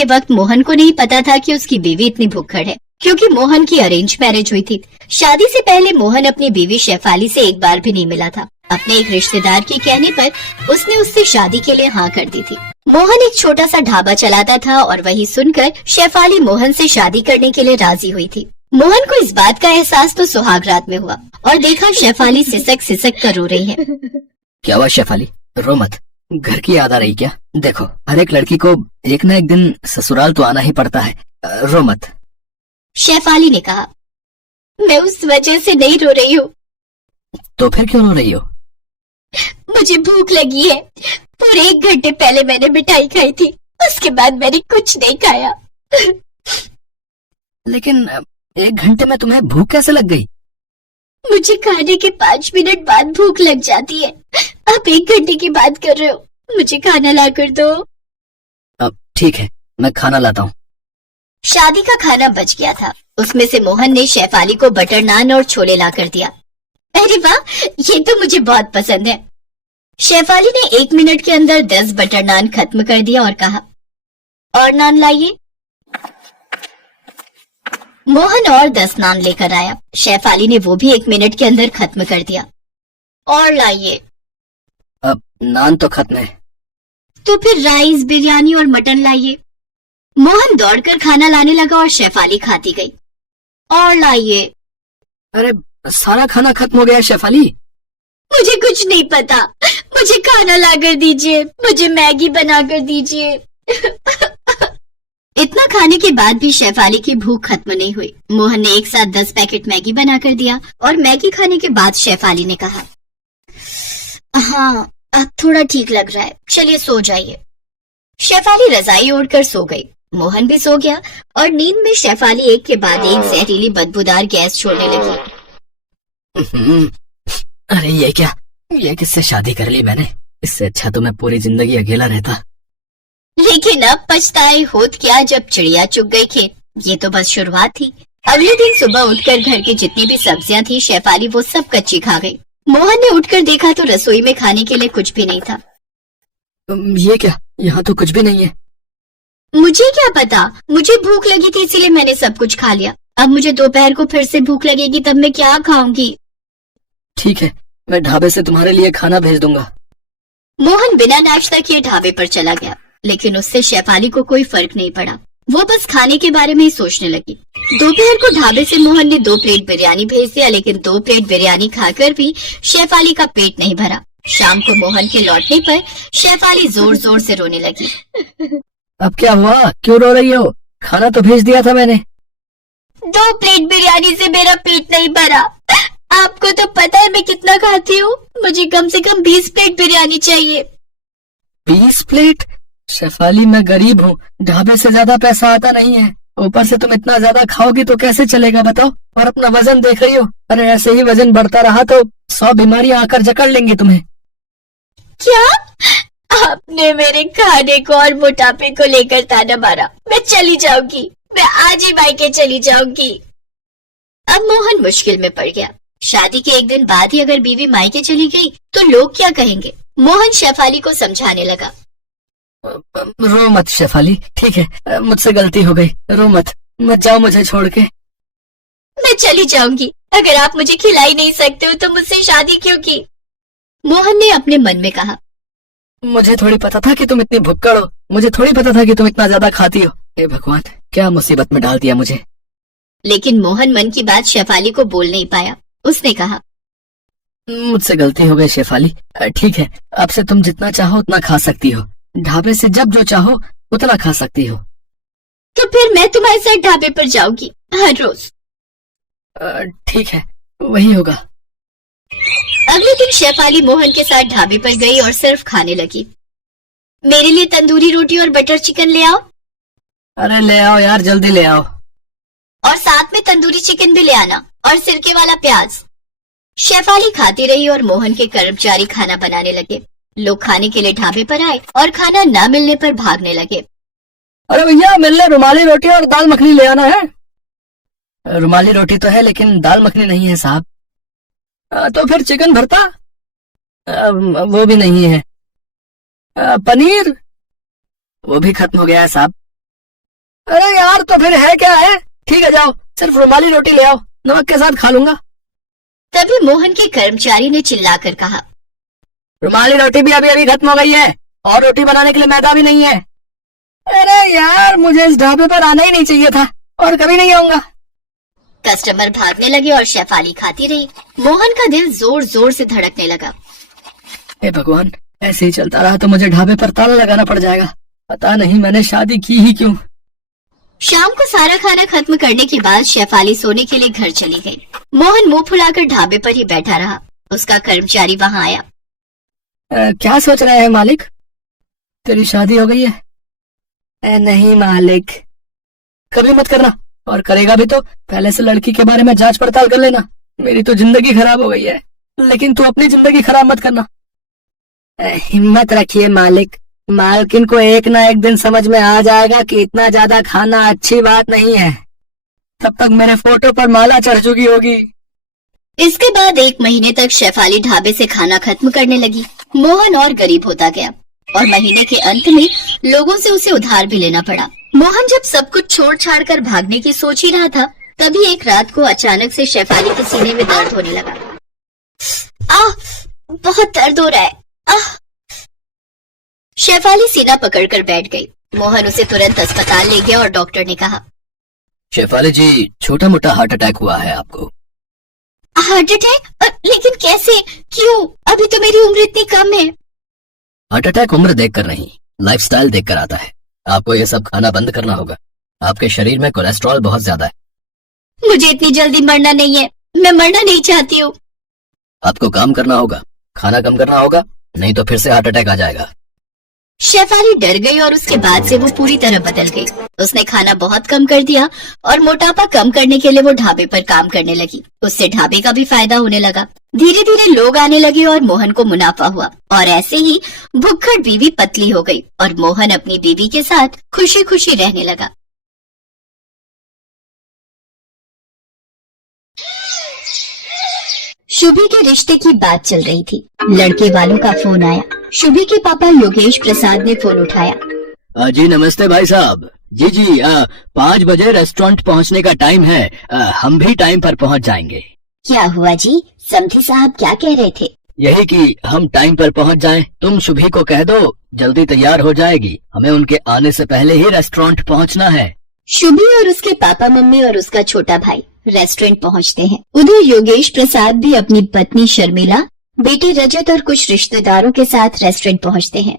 के वक्त मोहन को नहीं पता था कि उसकी बीवी इतनी भुक्कड़ है, क्योंकि मोहन की अरेंज मैरिज हुई थी। शादी से पहले मोहन अपनी बीवी शेफाली से एक बार भी नहीं मिला था। अपने एक रिश्तेदार के कहने पर उसने उससे शादी के लिए हाँ कर दी थी। मोहन एक छोटा सा ढाबा चलाता था और वही सुनकर शेफाली मोहन से शादी करने के लिए राजी हुई थी। मोहन को इस बात का एहसास तो सुहाग रात में हुआ और देखा शेफाली सिसक सिसक कर रो रही है। क्या हुआ शेफाली, रो मत, घर की याद आ रही क्या? देखो, हर एक लड़की को एक न एक दिन ससुराल तो आना ही पड़ता है, रो मत। शेफाली ने कहा, मैं उस वजह से नहीं रो रही हूँ। तो फिर क्यों रो रही हो? मुझे भूख लगी है और 1 घंटे पहले मैंने मिठाई खाई थी, उसके बाद मैंने कुछ नहीं खाया। लेकिन 1 घंटे में तुम्हें भूख कैसे लग गई? मुझे खाने के 5 मिनट बाद भूख लग जाती है। आप 1 घंटे की बात कर रहे हो, मुझे खाना ला कर दो। अब ठीक है, मैं खाना लाता हूँ। शादी का खाना बच गया था, उसमें से मोहन ने शेफाली को बटर नान और छोले ला कर दिया। अरे वाह, ये तो मुझे बहुत पसंद है। शेफाली ने 1 मिनट के अंदर 10 बटर नान खत्म कर दिया और कहा, और नान लाइए। मोहन और 10 नान लेकर आया। शेफाली ने वो भी 1 मिनट के अंदर खत्म कर दिया। और लाइए। अब नान तो खत्म है। तो फिर राइस, बिरयानी और मटन लाइए। मोहन दौड़कर खाना लाने लगा और शेफाली खाती गई। और लाइए। अरे सारा खाना खत्म हो गया शेफाली। मुझे कुछ नहीं पता, मुझे खाना ला कर दीजिए, मुझे मैगी बना कर दीजिए। इतना खाने के बाद भी शेफाली की भूख खत्म नहीं हुई। मोहन ने एक साथ 10 पैकेट मैगी बना कर दिया और मैगी खाने के बाद शेफाली ने कहा, हाँ अब थोड़ा ठीक लग रहा है, चलिए सो जाइए। शेफाली रजाई ओढ़कर सो गई। मोहन भी सो गया और नींद में शेफाली एक के बाद एक जहरीली बदबूदार गैस छोड़ने लगी। अरे ये क्या, ये किससे शादी कर ली मैंने? इससे अच्छा तो मैं पूरी जिंदगी अकेला रहता। लेकिन अब पछताए होत क्या जब चिड़िया चुग गई खेत। ये तो बस शुरुआत थी। अगले दिन सुबह उठकर घर की जितनी भी सब्जियां थी शेफाली वो सब कच्ची खा गई। मोहन ने उठकर देखा तो रसोई में खाने के लिए कुछ भी नहीं था। ये क्या, यहाँ तो कुछ भी नहीं है। मुझे क्या पता, मुझे भूख लगी थी इसीलिए मैंने सब कुछ खा लिया। अब मुझे दोपहर को फिर से भूख लगेगी, तब मैं क्या खाऊंगी? ठीक है, मैं ढाबे से तुम्हारे लिए खाना भेज दूंगा। मोहन बिना नाश्ता किए ढाबे पर चला गया, लेकिन उससे शेफाली को कोई फर्क नहीं पड़ा। वो बस खाने के बारे में ही सोचने लगी। दोपहर को ढाबे से मोहन ने 2 प्लेट बिरयानी भेज दिया, लेकिन 2 प्लेट बिरयानी खाकर भी शेफाली का पेट नहीं भरा। शाम को मोहन के लौटने पर शेफाली जोर जोर से रोने लगी। अब क्या हुआ, क्यों रो रही हो? खाना तो भेज दिया था मैंने। 2 प्लेट बिरयानी से मेरा पेट नहीं भरा। आपको तो पता है मैं कितना खाती हूँ, मुझे कम से कम 20 प्लेट बिरयानी चाहिए। 20 प्लेट? शेफाली मैं गरीब हूँ, ढाबे से ज्यादा पैसा आता नहीं है। ऊपर से तुम इतना ज्यादा खाओगी तो कैसे चलेगा बताओ? और अपना वजन देख रही हो? अरे ऐसे ही वजन बढ़ता रहा तो 100 बीमारियां आकर जकड़ लेंगी तुम्हें। क्या? आपने मेरे खाने को और मोटापे को लेकर ताना मारा। मैं चली जाऊंगी, मैं आज ही मायके चली जाऊंगी। अब मोहन मुश्किल में पड़ गया। शादी के 1 दिन बाद ही अगर बीवी मायके चली गई तो लोग क्या कहेंगे? मोहन शेफाली को समझाने लगा। रो मत शेफाली, ठीक है, मुझसे गलती हो गई, रो मत जाओ मुझे छोड़ के। मैं चली जाऊंगी, अगर आप मुझे खिला ही नहीं सकते हो तो मुझसे शादी क्यों की? मोहन ने अपने मन में कहा। मुझे थोड़ी पता था कि तुम इतनी भुक्कड़ हो, मुझे थोड़ी पता था कि तुम इतना ज्यादा खाती हो। हे भगवान, क्या मुसीबत में डाल दिया मुझे। लेकिन मोहन मन की बात शेफाली को बोल नहीं पाया। उसने कहा, मुझसे गलती हो गई शेफाली, ठीक है, अब से तुम जितना चाहो उतना खा सकती हो। ढाबे से जब जो चाहो उतना खा सकती हो। तो फिर मैं तुम्हारे साथ ढाबे पर जाऊंगी हर रोज। ठीक है, वही होगा। अगले दिन शेफाली मोहन के साथ ढाबे पर गई और सिर्फ खाने लगी। मेरे लिए तंदूरी रोटी और बटर चिकन ले आओ। अरे ले आओ यार, जल्दी ले आओ। और साथ में तंदूरी चिकन भी ले आना और सिरके वाला प्याज। शेफाली खाती रही और मोहन के कर्मचारी खाना बनाने लगे। लोग खाने के लिए ढाबे पर आए और खाना न मिलने पर भागने लगे। अरे भैया, मिलने रुमाली रोटी और दाल मखनी ले आना है। रुमाली रोटी तो है लेकिन दाल मखनी नहीं है साहब। तो फिर चिकन भरता? वो भी नहीं है। पनीर? वो भी खत्म हो गया है साहब। अरे यार, तो फिर है क्या है? ठीक है, जाओ, सिर्फ रुमाली रोटी ले आओ, नमक के साथ खा लूंगा। तभी मोहन के कर्मचारी ने चिल्लाकर कहा, रुमाली रोटी भी अभी अभी खत्म हो गई है और रोटी बनाने के लिए मैदा भी नहीं है। अरे यार, मुझे इस ढाबे पर आना ही नहीं चाहिए था और कभी नहीं आऊंगा। कस्टमर भागने लगे और शेफाली खाती रही। मोहन का दिल जोर जोर से धड़कने लगा। हे भगवान, ऐसे ही चलता रहा तो मुझे ढाबे पर ताला लगाना पड़ जाएगा। पता नहीं मैंने शादी की ही क्यों। शाम को सारा खाना खत्म करने के बाद शेफाली सोने के लिए घर चली गई। मोहन मुंह फुलाकर ढाबे पर ही बैठा रहा। उसका कर्मचारी वहां आया। क्या सोच रहे हैं मालिक? तेरी शादी हो गई है? नहीं मालिक। कभी मत करना, और करेगा भी तो पहले से लड़की के बारे में जांच पड़ताल कर लेना। मेरी तो जिंदगी खराब हो गई है, लेकिन तू अपनी जिंदगी खराब मत करना। हिम्मत रखिए मालिक, मालकिन को एक ना एक दिन समझ में आ जाएगा कि इतना ज्यादा खाना अच्छी बात नहीं है। तब तक मेरे फोटो पर माला चढ़ चुकी होगी। इसके बाद 1 महीने तक शेफाली ढाबे से खाना खत्म करने लगी। मोहन और गरीब होता गया और महीने के अंत में लोगों से उसे उधार भी लेना पड़ा। मोहन जब सब कुछ छोड़ छाड़ कर भागने की सोच ही रहा था, तभी एक रात को अचानक से शेफाली के सीने में दर्द होने लगा। बहुत दर्द हो रहा है। शेफाली सीना पकड़कर बैठ गई। मोहन उसे तुरंत अस्पताल ले गया और डॉक्टर ने कहा, शेफाली जी, छोटा मोटा हार्ट अटैक हुआ है आपको। Heart attack? लेकिन कैसे? क्यों? अभी तो मेरी उम्र इतनी कम है। हार्ट अटैक उम्र देखकर नहीं, लाइफस्टाइल देखकर आता है। आपको ये सब खाना बंद करना होगा। आपके शरीर में कोलेस्ट्रॉल बहुत ज्यादा है। मुझे इतनी जल्दी मरना नहीं है, मैं मरना नहीं चाहती हूँ। आपको काम करना होगा, खाना कम करना होगा, नहीं तो फिर से हार्ट अटैक आ जाएगा। शेफाली डर गई और उसके बाद से वो पूरी तरह बदल गई। उसने खाना बहुत कम कर दिया और मोटापा कम करने के लिए वो ढाबे पर काम करने लगी। उससे ढाबे का भी फायदा होने लगा। धीरे धीरे लोग आने लगे और मोहन को मुनाफा हुआ और ऐसे ही भुक्खड़ बीवी पतली हो गई और मोहन अपनी बीवी के साथ खुशी खुशी रहने लगा। शुभी के रिश्ते की बात चल रही थी। लड़के वालों का फोन आया। शुभी के पापा योगेश प्रसाद ने फोन उठाया। जी नमस्ते भाई साहब। जी 5 बजे रेस्टोरेंट पहुंचने का टाइम है। हम भी टाइम पर पहुंच जाएंगे। क्या हुआ जी? समधी साहब क्या कह रहे थे? यही कि हम टाइम पर पहुंच जाएं। तुम शुभी को कह दो, जल्दी तैयार हो जाएगी। हमें उनके आने से पहले ही रेस्टोरेंट पहुंचना है। शुभी और उसके पापा मम्मी और उसका छोटा भाई रेस्टोरेंट पहुंचते हैं। उधर योगेश प्रसाद भी अपनी पत्नी शर्मिला, बेटे रजत और कुछ रिश्तेदारों के साथ रेस्टोरेंट पहुंचते हैं।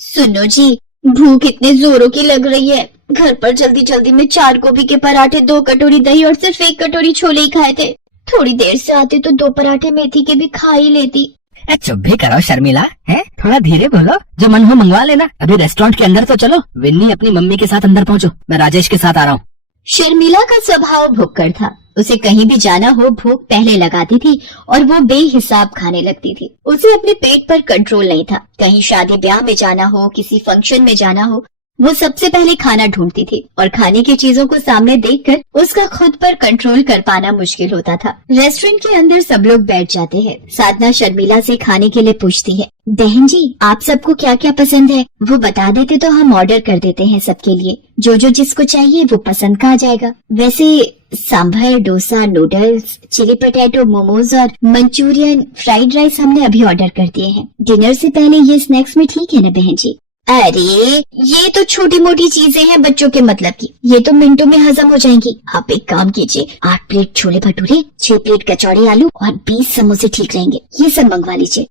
सुनो जी, भूख इतने जोरों की लग रही है। घर पर जल्दी जल्दी में 4 गोभी के पराठे, 2 कटोरी दही और सिर्फ 1 कटोरी छोले ही खाए थे। थोड़ी देर से आते तो 2 पराठे मेथी के भी खा ही लेती। चुप भी करो शर्मिला, है थोड़ा धीरे बोलो। जो मन हो मंगवा लेना। अभी रेस्टोरेंट के अंदर तो चलो। विन्नी अपनी मम्मी के साथ अंदर पहुंचो, मैं राजेश के साथ आ रहा हूँ। शर्मिला का स्वभाव भुक्कड़ था। उसे कहीं भी जाना हो भूख पहले लगाती थी और वो बेहिसाब खाने लगती थी। उसे अपने पेट पर कंट्रोल नहीं था। कहीं शादी ब्याह में जाना हो, किसी फंक्शन में जाना हो, वो सबसे पहले खाना ढूंढती थी और खाने की चीजों को सामने देखकर उसका खुद पर कंट्रोल कर पाना मुश्किल होता था। रेस्टोरेंट के अंदर सब लोग बैठ जाते हैं। साधना शर्मिला से खाने के लिए पूछती है, बहन जी आप सबको क्या क्या पसंद है वो बता देते तो हम ऑर्डर कर देते हैं सबके लिए। जो जो जिसको चाहिए वो पसंद का आ जाएगा। वैसे sambar, dosa, noodles, chilli potato, momos और मंचूरियन, फ्राइड राइस हमने अभी ऑर्डर कर दिए हैं। डिनर से पहले ये स्नैक्स में ठीक है ना बहन जी? अरे ये तो छोटी मोटी चीजें हैं बच्चों के मतलब की, ये तो मिनटों में हजम हो जाएंगी। आप एक काम कीजिए, 8 प्लेट छोले भटूरे, 6 प्लेट कचौड़ी आलू और 20 समोसे ठीक रहेंगे। ये सब मंगवा लीजिए।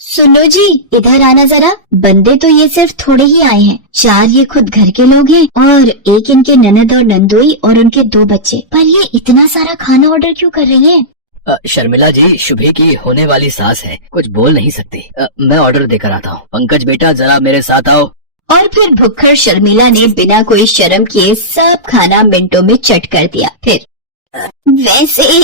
सुनो जी, इधर आना जरा। बंदे तो ये सिर्फ थोड़े ही आए हैं। 4 ये खुद घर के लोग हैं और 1 इनके ननद और नंदोई और उनके 2 बच्चे। पर ये इतना सारा खाना ऑर्डर क्यों कर रही हैं? शर्मिला जी शुभी की होने वाली सास है, कुछ बोल नहीं सकती। मैं ऑर्डर देकर आता हूँ। पंकज बेटा जरा मेरे साथ आओ। और फिर भुक्खड़ शर्मिला ने बिना कोई शर्म किए सब खाना मिनटों में चट कर दिया। फिर वैसे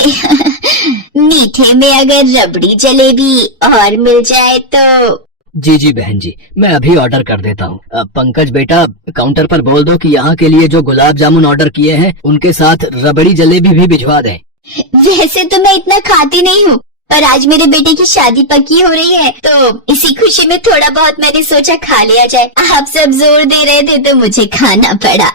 मीठे में अगर रबड़ी जलेबी और मिल जाए तो। जी बहन जी, मैं अभी ऑर्डर कर देता हूँ। पंकज बेटा काउंटर पर बोल दो कि यहाँ के लिए जो गुलाब जामुन ऑर्डर किए हैं उनके साथ रबड़ी जलेबी भी भिजवा दें। वैसे तो मैं इतना खाती नहीं हूँ, और आज मेरे बेटे की शादी पक्की हो रही है, तो इसी खुशी में थोड़ा बहुत मैंने सोचा खा लिया जाए। आप सब जोर दे रहे थे तो मुझे खाना पड़ा।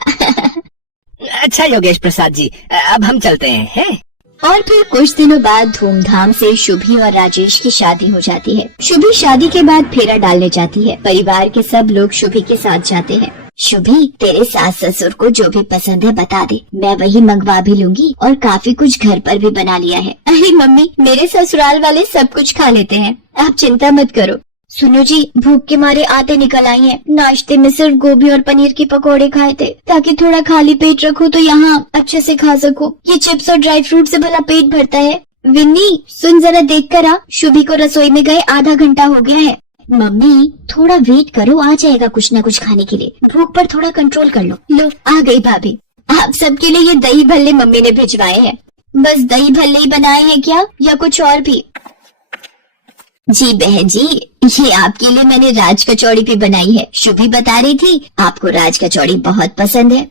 अच्छा योगेश प्रसाद जी, अब हम चलते हैं। और फिर कुछ दिनों बाद धूमधाम से शुभी और राजेश की शादी हो जाती है। शुभी शादी के बाद फेरा डालने जाती है। परिवार के सब लोग शुभी के साथ जाते हैं। शुभी, तेरे सास ससुर को जो भी पसंद है बता दे, मैं वही मंगवा भी लूंगी और काफी कुछ घर पर भी बना लिया है। अरे मम्मी, मेरे ससुराल वाले सब कुछ खा लेते हैं, आप चिंता मत करो। सुनो जी, भूख के मारे आते निकल आई हैं। नाश्ते में सिर्फ गोभी और पनीर के पकोड़े खाए थे, ताकि थोड़ा खाली पेट रखो तो यहाँ अच्छे से खा सको। ये चिप्स और ड्राई फ्रूट से भला पेट भरता है। विन्नी, सुन जरा देख कर आ, शुभी को रसोई में गए आधा घंटा हो गया है। मम्मी, थोड़ा वेट करो, आ जाएगा कुछ न कुछ खाने के लिए। भूख पर थोड़ा कंट्रोल कर लो। लो, आ गई भाभी। आप सबके लिए ये दही भल्ले मम्मी ने भिजवाए हैं। बस दही भल्ले ही बनाए हैं क्या, या कुछ और भी? जी बहन जी, ये आपके लिए मैंने राज कचौड़ी भी बनाई है। शुभी बता रही थी आपको राज कचौड़ी बहुत पसंद है।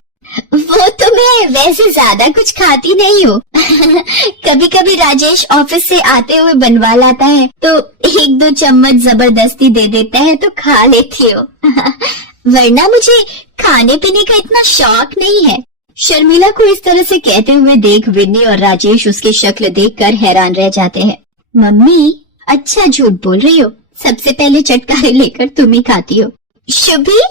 वो तो मैं वैसे ज्यादा कुछ खाती नहीं हूँ। कभी कभी राजेश ऑफिस से आते हुए बनवा लाता है तो 1-2 चम्मच जबरदस्ती दे देता है तो खा लेती हूँ। वरना मुझे खाने पीने का इतना शौक नहीं है। शर्मिला को इस तरह से कहते हुए देख विन्नी और राजेश उसकी शक्ल देखकर हैरान रह जाते हैं। मम्मी, अच्छा झूठ बोल रही हो, सबसे पहले चटकारे लेकर तुम ही खाती हो। शुभी,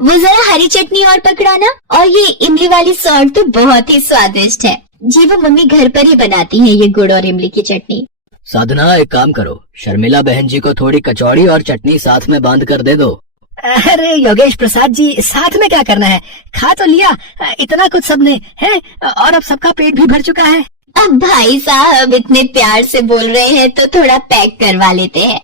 वो जरा हरी चटनी और पकड़ाना, और ये इमली वाली सॉल्ट तो बहुत ही स्वादिष्ट है। जी, वो मम्मी घर पर ही बनाती है ये गुड़ और इमली की चटनी। साधना, एक काम करो, शर्मिला बहन जी को थोड़ी कचौड़ी और चटनी साथ में बांध कर दे दो। अरे योगेश प्रसाद जी, साथ में क्या करना है, खा तो लिया इतना कुछ सबने है, और अब सबका पेट भी भर चुका है। अब भाई साहब इतने प्यार से बोल रहे हैं तो थोड़ा पैक करवा लेते हैं।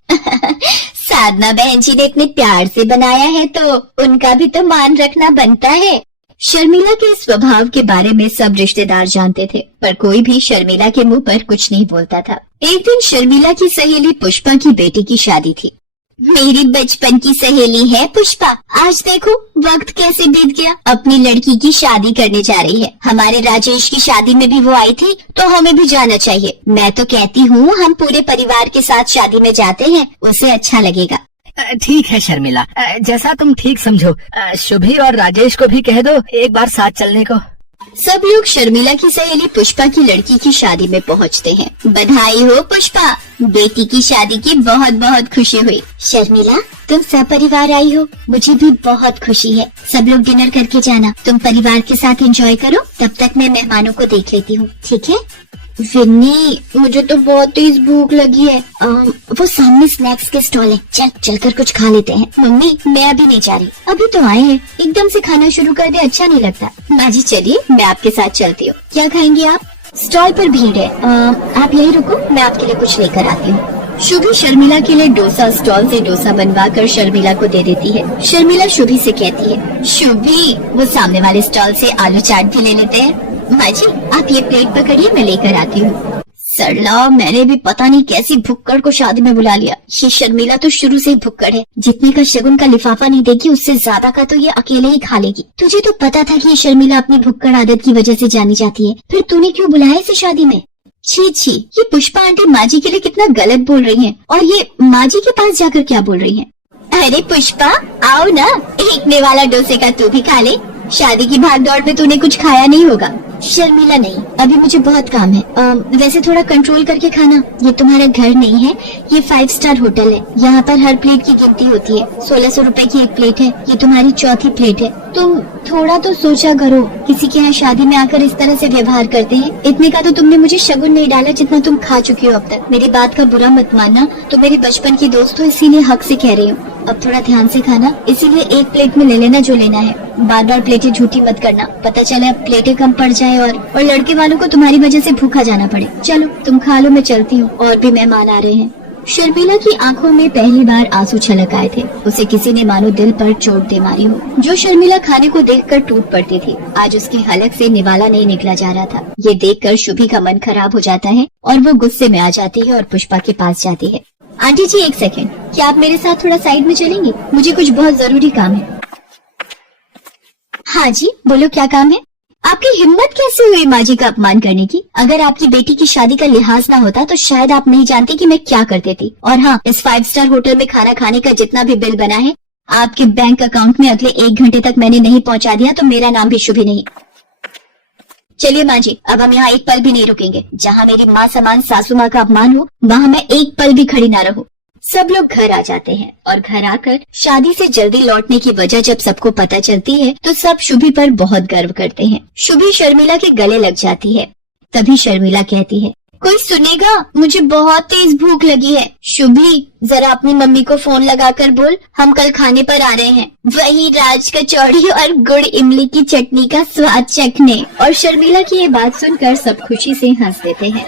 साधना बहन जी ने इतने प्यार से बनाया है तो उनका भी तो मान रखना बनता है। शर्मिला के स्वभाव के बारे में सब रिश्तेदार जानते थे, पर कोई भी शर्मिला के मुंह पर कुछ नहीं बोलता था। एक दिन शर्मिला की सहेली पुष्पा की बेटी की शादी थी। मेरी बचपन की सहेली है पुष्पा। आज देखो वक्त कैसे बीत गया, अपनी लड़की की शादी करने जा रही है। हमारे राजेश की शादी में भी वो आई थी तो हमें भी जाना चाहिए। मैं तो कहती हूँ हम पूरे परिवार के साथ शादी में जाते हैं, उसे अच्छा लगेगा। ठीक है शर्मिला, जैसा तुम ठीक समझो। शुभी और राजेश को भी कह दो एक बार साथ चलने को। सब लोग शर्मिला की सहेली पुष्पा की लड़की की शादी में पहुंचते हैं। बधाई हो पुष्पा, बेटी की शादी की बहुत बहुत खुशी हुई। शर्मिला, तुम सब परिवार आई हो, मुझे भी बहुत खुशी है। सब लोग डिनर करके जाना, तुम परिवार के साथ एंजॉय करो, तब तक मैं मेहमानों को देख लेती हूँ, ठीक है? विन्नी, मुझे तो बहुत तेज भूख लगी है। वो सामने स्नैक्स के स्टॉल है, चलकर कुछ खा लेते हैं। मम्मी, मैं अभी नहीं जा रही, अभी तो आए हैं, एकदम से खाना शुरू कर दे अच्छा नहीं लगता। माँ जी चलिए, मैं आपके साथ चलती हूँ। क्या खाएंगे आप? स्टॉल पर भीड़ है, आप यही रुको, मैं आपके लिए कुछ लेकर आती हूँ। शुभी शर्मिला के लिए डोसा स्टॉल से डोसा बनवा कर शर्मिला को दे देती है। शर्मिला शुभी से कहती है, शुभी वो सामने वाले स्टॉल से आलू चाट भी ले लेते हैं। माँ जी, आप ये प्लेट पकड़िए, मैं लेकर आती हूँ। सरला, मैंने भी पता नहीं कैसी भुक्कड़ को शादी में बुला लिया। ये शर्मिला तो शुरू से ही भुक्कड़ है, जितने का शगुन का लिफाफा नहीं देगी उससे ज्यादा का तो ये अकेले ही खा लेगी। तुझे तो पता था कि ये शर्मिला अपनी भुक्कड़ आदत की वजह से जानी जाती है, फिर तूने क्यों बुलाया इसे शादी में? छी छी, ये पुष्पा आंटी माँ जी के लिए कितना गलत बोल रही है, और ये माँ जी के पास जाकर क्या बोल रही है? अरे पुष्पा, आओ ना, एक ने वाला डोसे का तू भी खा ले। शादी की भाग दौड़ में तूने कुछ खाया नहीं होगा। शर्मिला, नहीं, अभी मुझे बहुत काम है। वैसे थोड़ा कंट्रोल करके खाना, ये तुम्हारा घर नहीं है, ये 5 स्टार होटल है। यहाँ पर हर प्लेट की गिनती होती है। 1600 रुपए की एक प्लेट है, ये तुम्हारी चौथी प्लेट है। तुम थोड़ा तो सोचा करो, किसी के यहाँ शादी में आकर इस तरह से व्यवहार करते हैं। इतने का तो तुमने मुझे शगुन नहीं डाला जितना तुम खा चुकी हो अब तक। मेरी बात का बुरा मत मानना, तुम मेरी बचपन की दोस्त हो, इसीलिए हक से कह रही हूँ। अब थोड़ा ध्यान से खाना, इसीलिए एक प्लेट में ले लेना जो लेना है। बार बार प्लेटें झूठी मत करना, पता चले अब प्लेटें कम पड़ जाए और लड़के वालों को तुम्हारी वजह से भूखा जाना पड़े। चलो तुम खा लो, मैं चलती हूँ, और भी मेहमान आ रहे हैं। शर्मिला की आंखों में पहली बार आंसू छलक आए थे। उसे किसी ने मानो दिल पर चोट दे मारी हो। जो शर्मिला खाने को देखकर टूट पड़ती थी, आज उसकी हलक से निवाला नहीं निकला जा रहा था। ये देखकर शुभी का मन खराब हो जाता है और वो गुस्से में आ जाती है और पुष्पा के पास जाती है। आंटी जी, एक सेकेंड, क्या आप मेरे साथ थोड़ा साइड में चलेंगी? मुझे कुछ बहुत जरूरी काम है। हाँ जी, बोलो क्या काम है? आपकी हिम्मत कैसे हुई माँ जी का अपमान करने की? अगर आपकी बेटी की शादी का लिहाज ना होता तो शायद आप नहीं जानती कि मैं क्या करती थी। और हाँ, इस 5 स्टार होटल में खाना खाने का जितना भी बिल बना है आपके बैंक अकाउंट में अगले 1 घंटे तक मैंने नहीं पहुँचा दिया तो मेरा नाम भी शुभी नहीं। चलिए माँ जी, अब हम यहाँ एक पल भी नहीं रुकेंगे। जहाँ मेरी माँ समान सासू माँ का अपमान हो वहाँ मैं एक पल भी खड़ी ना रहूं। सब लोग घर आ जाते हैं और घर आकर शादी से जल्दी लौटने की वजह जब सबको पता चलती है तो सब शुभी पर बहुत गर्व करते हैं। शुभी शर्मिला के गले लग जाती है। तभी शर्मिला कहती है, कोई सुनेगा? मुझे बहुत तेज भूख लगी है। शुभी, जरा अपनी मम्मी को फोन लगाकर बोल हम कल खाने पर आ रहे हैं, वही राज कचौड़ी और गुड़ इमली की चटनी का स्वाद चखने। और शर्मिला की ये बात सुनकर सब खुशी से हंस देते हैं।